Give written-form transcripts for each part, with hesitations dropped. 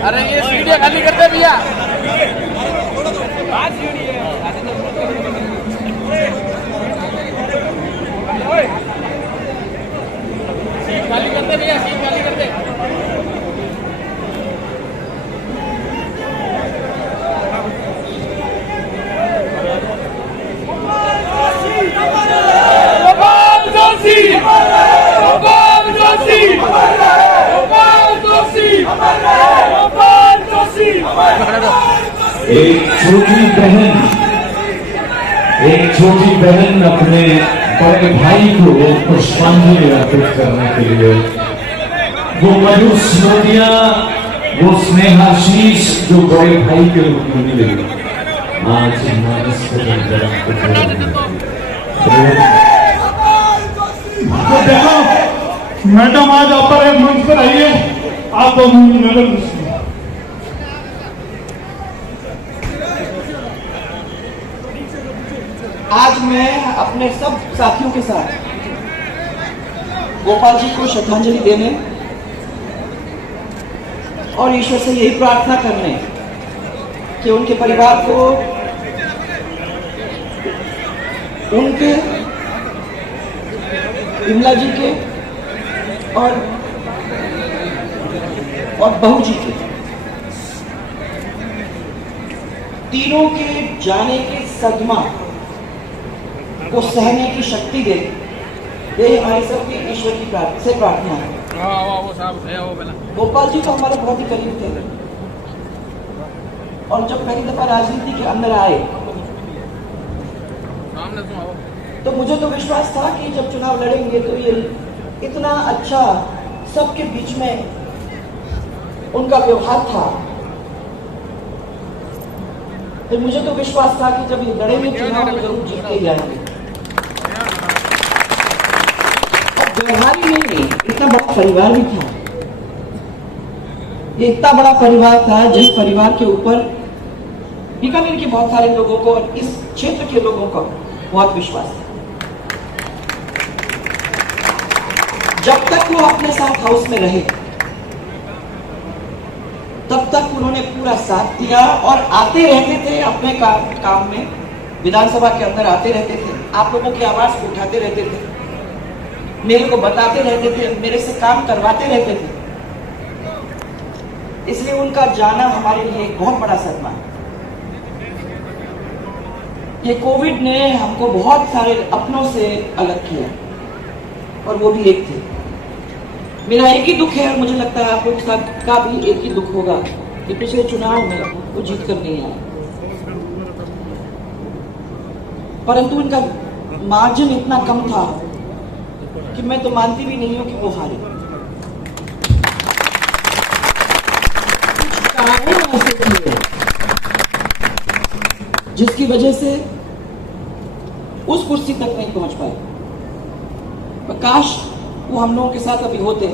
अरे ये सीढ़ियाँ खाली कर दे भैया। सीट खाली कर दे भैया, सीट खाली कर दे। गोपाल जोशी, गोपाल जोशी, गोपाल जोशी, गोपाल जोशी। एक छोटी बहन अपने बड़े भाई को पुष्पांजलि अर्पित करने के लिए वो मधुर स्मृतियां, वो स्नेहाशीष जो बड़े भाई के रूप में मिले आज मानस को देखो मैडम, आज अपर एक मंच पर आइए, आप नगर आज मैं अपने सब साथियों के साथ गोपाल जी को श्रद्धांजलि देने और ईश्वर से यही प्रार्थना करने कि उनके परिवार को उनके, विमला जी के और बहू जी के तीनों के जाने के सदमा को सहने की शक्ति दे। ये हमारी सबकी ईश्वर की प्रार्थना है। गोपाल जी तो हमारे बहुत ही करीब थे और जब पहली दफा राजनीति के अंदर आए तो मुझे तो विश्वास था कि जब चुनाव लड़ेंगे तो ये इतना अच्छा सबके बीच में उनका व्यवहार था। तो मुझे तो विश्वास था कि जब ये लड़ेंगे चुनाव तो जरूर जीत के जाएंगे। व्यवहार ही नहीं, इतना बड़ा परिवार भी था। ये इतना बड़ा परिवार था जिस परिवार के ऊपर बीकानेर के बहुत सारे लोगों को और इस क्षेत्र के लोगों का बहुत विश्वास था। जब तक वो अपने साथ हाउस में रहे तब तक उन्होंने पूरा साथ दिया और आते रहते थे अपने काम में, विधानसभा के अंदर आते रहते थे, आप लोगों की आवाज को उठाते रहते थे, मेरे को बताते रहते थे, मेरे से काम करवाते रहते थे। इसलिए उनका जाना हमारे लिए एक बहुत बड़ा सदमा है। ये कोविड ने हमको बहुत सारे अपनों से अलग किया और वो भी एक थे। मेरा एक ही दुख है और मुझे लगता है आप लोग का भी एक ही दुख होगा कि पिछले चुनाव में वो जीत कर नहीं आए, परंतु उनका मार्जिन इतना कम था कि मैं तो मानती भी नहीं हूं कि वो हारे। ऐसे किए जिसकी वजह से उस कुर्सी तक नहीं पहुंच पाए। काश वो हम लोगों के साथ अभी होते।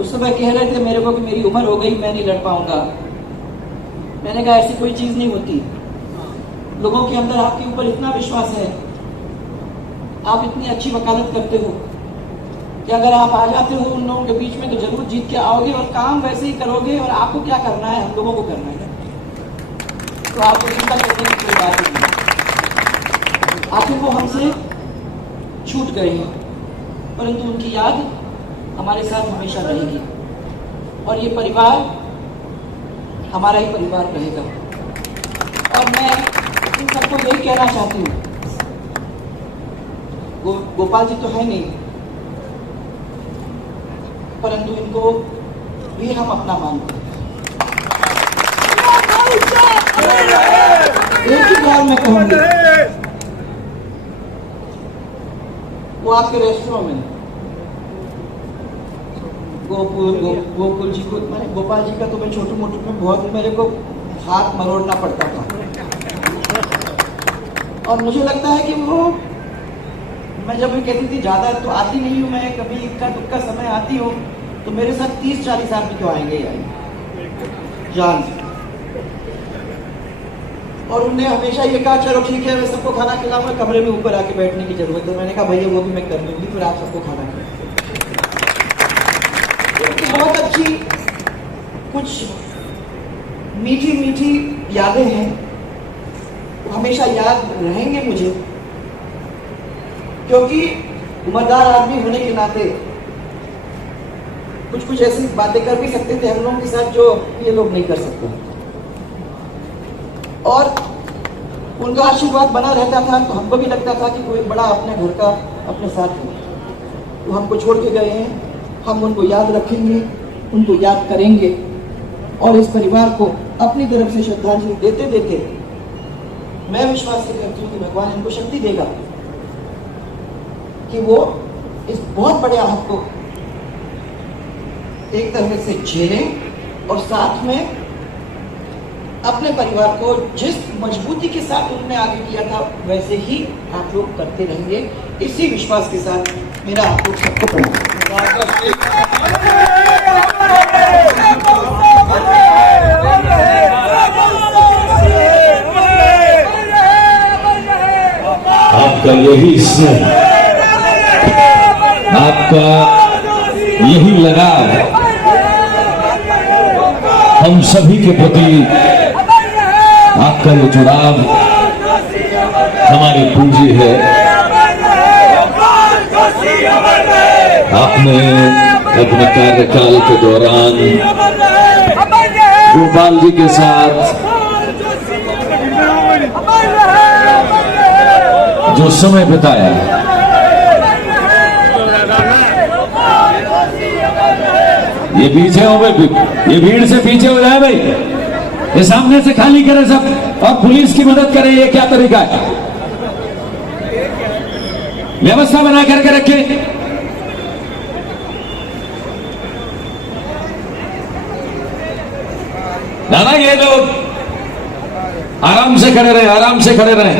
उस समय कह रहे थे मेरे को कि मेरी उम्र हो गई, मैं नहीं लड़ पाऊंगा। मैंने कहा ऐसी कोई चीज नहीं होती। लोगों के अंदर आपके ऊपर इतना विश्वास है, आप इतनी अच्छी वकालत करते हो कि अगर आप आ जाते हो उन लोगों के बीच में तो जरूर जीत के आओगे और काम वैसे ही करोगे। और आपको क्या करना है, हम लोगों को करना है, तो आपको चिंता करने की कोई बात नहीं। आखिर वो हमसे छूट गए हैं, परंतु उनकी याद हमारे साथ हमेशा रहेगी और ये परिवार हमारा ही परिवार रहेगा। और मैं इन सबको यही कहना चाहती हूँ, गोपाल जी तो है नहीं, परंतु इनको भी हम अपना मानते हैं। एक ही बार मैं कहूँगी, वो आपके रेस्टोरेंट में गोकुल जी को, मैंने गोपाल जी का तो मैं छोटू मोटू में बहुत मेरे को हाथ मरोड़ना पड़ता था और मुझे लगता है कि वो, मैं जब मैं कहती थी ज्यादा तो आती नहीं हूँ, मैं कभी इक्का दुक्का समय आती हूँ तो मेरे साथ 30-40 आदमी तो आएंगे ही आएंगे जान। और उन्होंने हमेशा ये कहा चलो ठीक है मैं सबको खाना खिलाऊंगा, कमरे में ऊपर आके बैठने की जरूरत है। मैंने कहा भैया वो भी मैं कर लूंगी, फिर आप सबको खाना खिलाऊंगा। बहुत अच्छी कुछ मीठी मीठी यादें हैं, वो हमेशा याद रहेंगे मुझे, क्योंकि उम्रदार आदमी होने के नाते कुछ कुछ ऐसी बातें कर भी सकते थे हम लोगों के साथ जो ये लोग नहीं कर सकते, और उनका आशीर्वाद बना रहता था तो हमको भी लगता था कि कोई बड़ा अपने घर का अपने साथ है। वो हमको छोड़ के गए हैं, हम उनको याद रखेंगे, उनको याद करेंगे, और इस परिवार को अपनी तरफ से श्रद्धांजलि देते देते मैं विश्वास से करती हूँ कि भगवान इनको शक्ति देगा कि वो इस बहुत बड़े आहत को एक तरह से झेलें और साथ में अपने परिवार को जिस मजबूती के साथ उन्होंने आगे किया था वैसे ही आप लोग करते रहेंगे। इसी विश्वास के साथ मेरा आप लोग सबको प्रणाम। आपका यही स्नेह, आपका यही लगाव हम सभी के प्रति, आपका ये जुड़ाव हमारी पूंजी है। आपने अपने कार्यकाल के दौरान गोपाल जी के साथ जो समय बिताया, ये पीछे हो भाई, ये भीड़ से पीछे हो जाए भाई, ये सामने से खाली करे सब और पुलिस की मदद करे, ये क्या तरीका है? व्यवस्था बना करके रखे। ना ये लोग आराम से खड़े रहे, आराम से खड़े रहे।